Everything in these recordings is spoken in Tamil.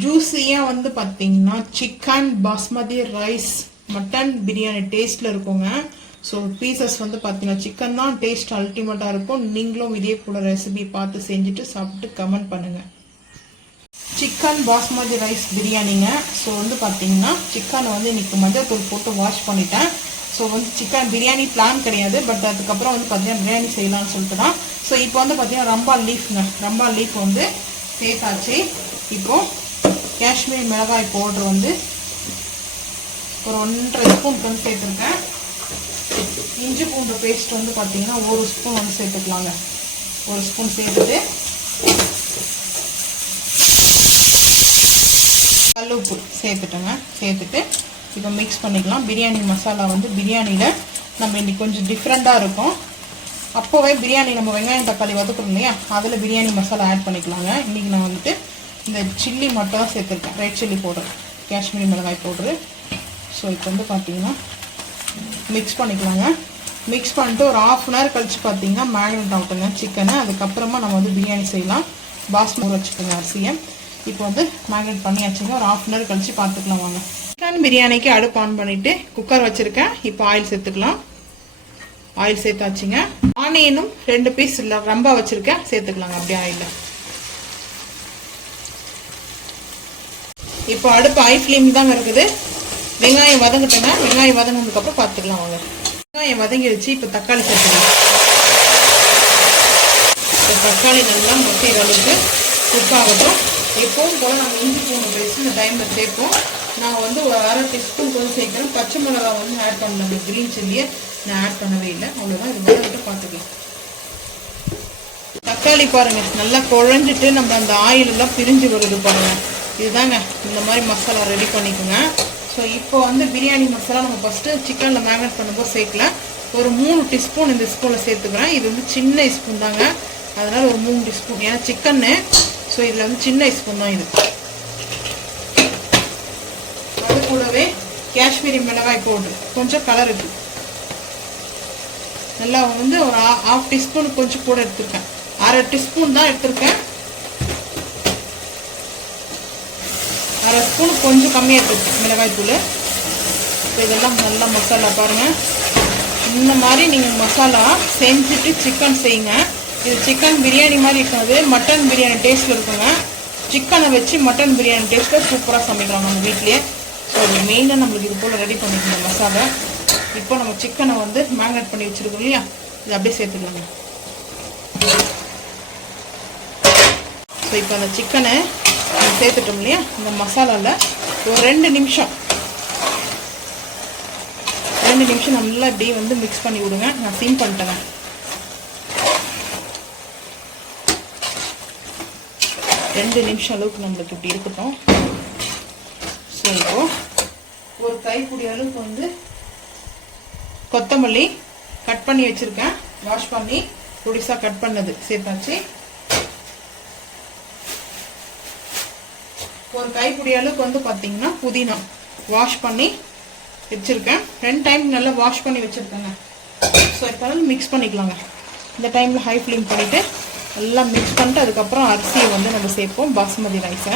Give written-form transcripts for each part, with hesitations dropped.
ஜூஸியாக வந்து பார்த்தீங்கன்னா chicken basmati rice mutton biryani டேஸ்ட்டில் இருக்குங்க. ஸோ பீசஸ் வந்து பார்த்தீங்கன்னா சிக்கன் தான் டேஸ்ட் அல்டிமேட்டாக இருக்கும். நீங்களும் இதே போல ரெசிபி பார்த்து செஞ்சுட்டு சாப்பிட்டு கமெண்ட் பண்ணுங்கள். சிக்கன் பாஸ்மதி ரைஸ் பிரியாணிங்க. ஸோ வந்து பார்த்தீங்கன்னா சிக்கனை வந்து இன்றைக்கி மஞ்சள் தூள் போட்டு வாஷ் பண்ணிட்டேன். ஸோ வந்து சிக்கன் பிரியாணி பிளான் கிடையாது, பட் அதுக்கப்புறம் வந்து பார்த்தீங்கன்னா பிரியாணி செய்யலாம்னு சொல்லிட்டு தான். ஸோ இப்போ வந்து பார்த்தீங்கன்னா ரம்பா லீஃப் வந்து சேர்த்தாச்சு. இப்போது காஷ்மீரி மிளகாய் பவுடர் வந்து ஒரு 1.5 ஸ்பூன் வந்து சேர்த்துருக்கேன். இஞ்சி பூண்டு பேஸ்ட் வந்து பார்த்தீங்கன்னா 1 ஸ்பூன் வந்து சேர்த்துக்கலாங்க. 1 ஸ்பூன் சேர்த்துட்டு கல்லுப்பு சேர்த்துட்டோங்க. சேர்த்துட்டு இப்போ மிக்ஸ் பண்ணிக்கலாம். பிரியாணி மசாலா வந்து பிரியாணியில் நம்ம இன்றைக்கி கொஞ்சம் டிஃப்ரெண்ட்டாக இருக்கும். அப்போவே பிரியாணி நம்ம வெங்காயம் தக்காளி வதக்கணும் இல்லையா, அதில் பிரியாணி மசாலா ஆட் பண்ணிக்கலாங்க. இன்றைக்கி நான் வந்துட்டு இந்த சில்லி மட்டும் தான் சேர்த்துருக்கேன், ரெட் சில்லி பவுடர், காஷ்மீரி மிளகாய் பவுடரு. ஸோ இப்போ வந்து பார்த்தீங்கன்னா மிக்ஸ் பண்ணிக்கலாங்க. மிக்ஸ் பண்ணிட்டு ஒரு 1/2 அன் ஹவர் கழித்து பார்த்தீங்கன்னா மேரினேட் ஆகட்டுங்க சிக்கனை. அதுக்கப்புறமா நம்ம வந்து பிரியாணி செய்யலாம். பாஸ்மதி வச்சுக்கோங்க அரிசியை. இப்போ வந்து மேரினேட் பண்ணியாச்சுங்க. ஒரு 1/2 அன் ஹவர் கழித்து பார்த்துக்கலாம் வாங்க. சிக்கன் பிரியாணிக்கு அடுப்பு ஆன் பண்ணிவிட்டு குக்கர் வச்சுருக்கேன். இப்போ ஆயில் சேர்த்துக்கலாம். ஆயில் சேர்த்தாச்சுங்க. ஆனியனும் 2 பீஸ் இல்லை ரம்பா வச்சுருக்கேன், சேர்த்துக்கலாங்க அப்படியே ஆயிலில். இப்போ அடுப்பு ஹை ஃப்ளேம் தாங்க இருக்குது. வெங்காயம் வதங்கட்டுங்க. வெங்காயம் வதங்கினதுக்கப்புறம் பார்த்துக்கலாம் வாங்க. வெங்காயம் வதங்கி வச்சு இப்போ தக்காளி சேர்த்துக்கலாம். இப்போ தக்காளி நல்லா மொத்தம் அளவுக்கு குக் ஆகட்டும். எப்பவும் போல் நம்ம இஞ்சி பூண்டு பேஸ்ட் இந்த டைமில் சேர்ப்போம். நான் வந்து ஒரு 1/2 டீஸ்பூன் கொஞ்சம் சேர்க்குறேன். பச்சை மிளகா வந்து ஆட் பண்ணல, க்ரீன் சில்லியை நான் ஆட் பண்ணவே இல்லை. அவ்வளோதான். இது வதக்கிட்டு பார்த்துக்கலாம். தக்காளி பாருங்கள் நல்லா குழஞ்சிட்டு நம்ம அந்த ஆயிலெல்லாம் பிரிஞ்சு வருது பாருங்கள். இதுதாங்க இந்த மாதிரி மசாலா ரெடி பண்ணிக்கோங்க. ஸோ இப்போ வந்து பிரியாணி மசாலா நம்ம ஃபஸ்ட்டு சிக்கனில் மேரினேட் பண்ணும்போது சேர்க்கல. ஒரு 3 டீஸ்பூன் இந்த ஸ்பூனில் சேர்த்துக்கிறேன். இது வந்து சின்ன ஸ்பூன் தாங்க, அதனால் ஒரு 3 டீஸ்பூன். ஏன்னா சிக்கன்னு ஸோ இதில் வந்து சின்ன ஸ்பூன் தான் இது. அது கூடவே காஷ்மீரி மிளகாய் பவுடர் கொஞ்சம் கலருக்கு நல்லா வந்து ஒரு 1/2 டீஸ்பூன் கொஞ்சம் கூட எடுத்துருக்கேன். 1/2 டீஸ்பூன் தான் எடுத்துருக்கேன். 1/2 ஸ்பூன் கொஞ்சம் கம்மியாக எடுத்துருக்கேன் மிளகாய் தூள். இப்போ இதெல்லாம் நல்லா மசாலா பாருங்கள். இந்த மாதிரி நீங்கள் மசாலா செஞ்சுட்டு சிக்கன் செய்யுங்க. இது சிக்கன் பிரியாணி மாதிரி இருக்காது, மட்டன் பிரியாணி டேஸ்ட்டில் இருக்குங்க. சிக்கனை வச்சு மட்டன் பிரியாணி டேஸ்ட்டில் சூப்பராக சமைக்கலாம் நம்ம வீட்லேயே. ஸோ அது மெயினாக நம்மளுக்கு இது போல் ரெடி பண்ணிக்கணும் மசாலா. இப்போ நம்ம சிக்கனை வந்து மேரினேட் பண்ணி வச்சுருக்கோம் இல்லையா, இது அப்படியே சேர்த்துக்கலாங்க. ஸோ இப்போ அந்த சிக்கனை சேர்த்துட்டோம் இல்லையா, இந்த மசாலாவில் ஒரு 2 நிமிஷம் நல்லா இப்படியே வந்து மிக்ஸ் பண்ணி விடுங்க. நான் சிம் பண்ணிட்டேங்க. ரெண்டு நிமிஷம் அளவுக்கு நம்மளுக்கு இப்படி இருக்கட்டும். ஸோ இப்போ ஒரு கைப்பிடி அளவுக்கு வந்து கொத்தமல்லி கட் பண்ணி வச்சுருக்கேன், வாஷ் பண்ணி பொடிசாக கட் பண்ணது சேர்த்தாச்சு. ஒரு கைப்பிடி அளவுக்கு வந்து பார்த்தீங்கன்னா புதினா வாஷ் பண்ணி வச்சுருக்கேன். 2 டைம் நல்லா வாஷ் பண்ணி வச்சுருக்கேங்க. ஸோ இப்போ மிக்ஸ் பண்ணிக்கலாங்க. இந்த டைமில் ஹை ஃப்ளேம் பண்ணிவிட்டு நல்லா மிக்ஸ் பண்ணிட்டு அதுக்கப்புறம் அரிசியை வந்து நம்ம சேர்ப்போம், பாஸ்மதி ரைஸை.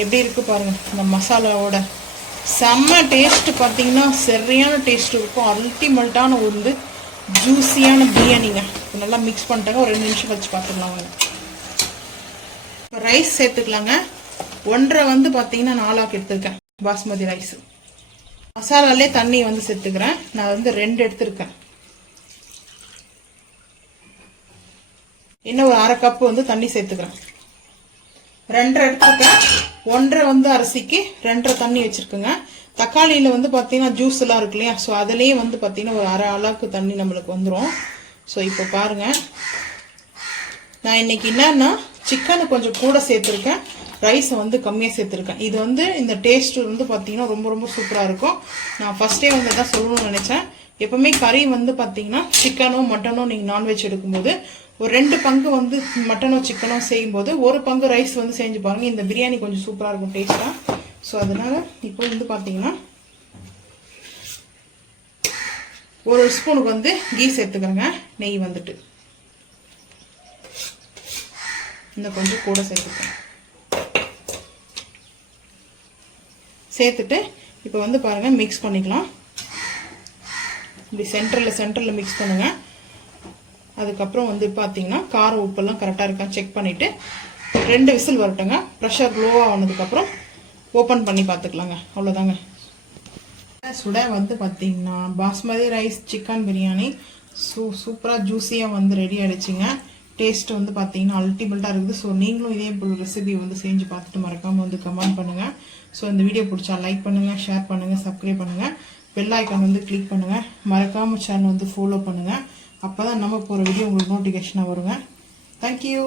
எப்படி இருக்குது பாருங்கள். இந்த மசாலாவோட செம்ம டேஸ்ட்டு பார்த்தீங்கன்னா சரியான டேஸ்ட் இருக்கும். அல்டிமேட்டான ஒரு ஜூஸியான பிரியாணிங்க. நல்லா மிக்ஸ் பண்ணிட்டாங்க. ஒரு 2 நிமிஷம் வச்சு பார்த்துக்கலாம். இப்போ ரைஸ் சேர்த்துக்கலாங்க. 1.5 வந்து பார்த்தீங்கன்னா 4 எடுத்துருக்கேன் பாஸ்மதி ரைஸ். மசாலாலே தண்ணி வந்து சேர்த்துக்கிறேன். நான் வந்து 2 எடுத்துருக்கேன். இன்னும் ஒரு 1/2 கப்பு வந்து தண்ணி சேர்த்துக்கிறேன். 2 எடுத்துருக்கேன். 1.5 வந்து அரிசிக்கு 2.5 தண்ணி வச்சுருக்குங்க. தக்காளியில் வந்து பார்த்தீங்கன்னா ஜூஸ் எல்லாம் இருக்கு இல்லையா, ஸோ அதுலேயே வந்து பார்த்தீங்கன்னா ஒரு 1/2 அளவுக்கு தண்ணி நம்மளுக்கு வந்துடும். ஸோ இப்போ பாருங்கள், நான் இன்னைக்கு என்னன்னா சிக்கனை கொஞ்சம் கூட சேர்த்துருக்கேன், ரைஸை வந்து கம்மியாக சேர்த்துருக்கேன். இது வந்து இந்த டேஸ்ட் வந்து பார்த்தீங்கன்னா ரொம்ப ரொம்ப சூப்பராக இருக்கும். நான் ஃபஸ்ட்டே வந்து தான் சொல்லணும்னு நினச்சேன். எப்பவுமே கறி வந்து பார்த்தீங்கன்னா சிக்கனோ மட்டனோ நீங்கள் நான்வெஜ் எடுக்கும்போது ஒரு 2 பங்கு வந்து மட்டனோ சிக்கனோ செய்யும்போது 1 பங்கு ரைஸ் வந்து செஞ்சு பாருங்கள். இந்த பிரியாணி கொஞ்சம் சூப்பராக இருக்கும் டேஸ்ட்டாக. ஸோ அதனால் இப்போ வந்து பார்த்தீங்கன்னா 1 ஸ்பூனுக்கு வந்து கீ சேர்த்துக்கிறேங்க. நெய் வந்துட்டு இன்னும் கொஞ்சம் கூட சேர்த்துக்கிறேன். சேர்த்துட்டு இப்போ வந்து பாருங்கள் மிக்ஸ் பண்ணிக்கலாம். இப்படி சென்டரில் மிக்ஸ் பண்ணுங்க. அதுக்கப்புறம் வந்து பார்த்தீங்கன்னா காரம் உப்பெல்லாம் கரெக்டாக இருக்கா செக் பண்ணிவிட்டு 2 விசில் வரட்டுங்க. ப்ரெஷர் லோவாக ஆனதுக்கப்புறம் ஓப்பன் பண்ணி பார்த்துக்கலாங்க. அவ்வளோதாங்க. சுட வந்து பார்த்தீங்கன்னா பாஸ்மதி ரைஸ் சிக்கன் பிரியாணி சூப்பராக ஜூஸியாக வந்து ரெடி ஆகிடுச்சிங்க. டேஸ்ட் வந்து பார்த்தீங்கன்னா அல்டிமேட்டாக இருக்குது. ஸோ நீங்களும் இதே போல் ரெசிபி வந்து செஞ்சு பார்த்துட்டு மறக்காமல் வந்து கமெண்ட் பண்ணுங்கள். ஸோ இந்த வீடியோ பிடிச்சா லைக் பண்ணுங்கள், ஷேர் பண்ணுங்கள், சப்ஸ்கிரைப் பண்ணுங்கள், பெல் ஐக்கான் வந்து கிளிக் பண்ணுங்கள். மறக்காமல் சேனல் வந்து ஃபாலோ பண்ணுங்கள். அப்போ தான் நம்ம போகிற வீடியோ உங்களுக்கு நோட்டிஃபிகேஷனாக வருங்க. தேங்க்யூ.